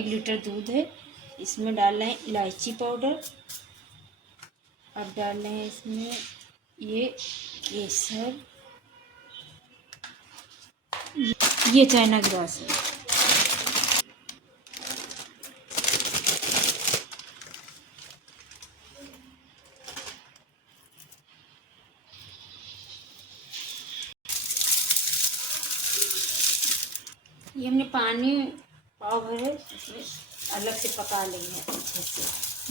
1 litre दूध है, इसमें डाल रहे हैं इलायची पाउडर। अब डाल रहे हैं इसमें ये केसर, ये चाइना ग्रास है। ये हमने पानी पाव भर है, इसमें अलग से पका लेंगे अच्छे से,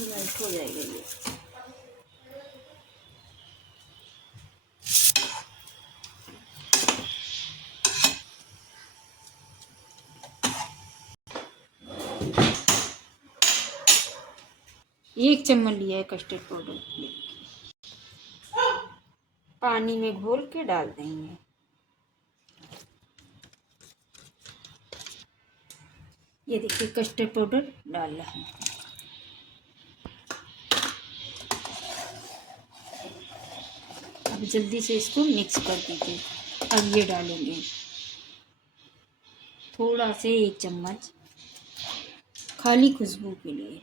मेल्ट हो जाएगा ये। एक चम्मच लिया है कस्टर्ड पाउडर, पानी में घोल के डाल देंगे। ये देखिए कस्टर्ड पाउडर डाल रहे हैं। अब जल्दी से इसको मिक्स कर दीजिए। अब ये डालेंगे थोड़ा से 1 चम्मच, खाली खुशबू के लिए।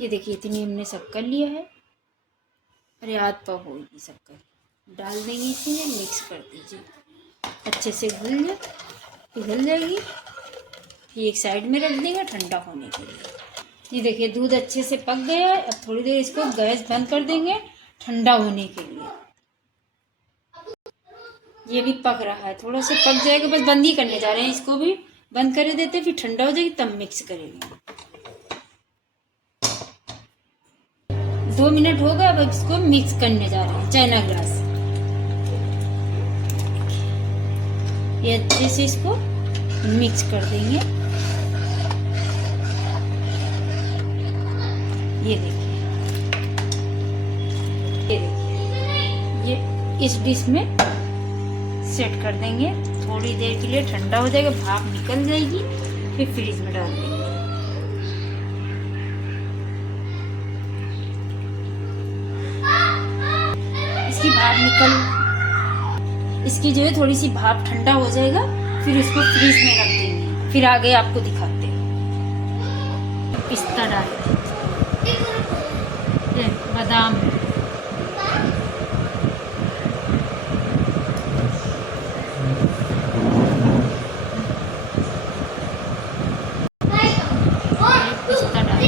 ये देखिए इतनी हमने शक्कर लिया है, अरे आध पाव होगी शक्कर। डाल देंगे इसमें, मिक्स कर दीजिए अच्छे से, पिघल जाएगी। ये एक साइड में रख देंगे ठंडा होने के लिए। ये देखिए दूध अच्छे से पक गया है। अब थोड़ी देर इसको गैस बंद कर देंगे ठंडा होने के लिए। ये भी पक रहा है, थोड़ा सा पक जाएगा, बस बंद ही करने जा रहे हैं। इसको भी बंद कर देते, फिर ठंडा हो जाएगी तब मिक्स करेंगे। 2 मिनट हो गए, अब इसको मिक्स करने जा रहे हैं चाइना ग्रास। ये अच्छे से इसको मिक्स कर देंगे। ये देखिए, ये इस डिश में सेट कर देंगे। थोड़ी देर के लिए ठंडा हो जाएगा, भाप निकल जाएगी, फिर फ्रिज में डाल देंगे। इसकी जो है थोड़ी सी भाप ठंडा हो जाएगा, फिर इसको फ्रीज में रख देंगे। फिर आगे आपको दिखाते हैं। पिस्ता डाल देंगे, बादाम, पिस्ता डाल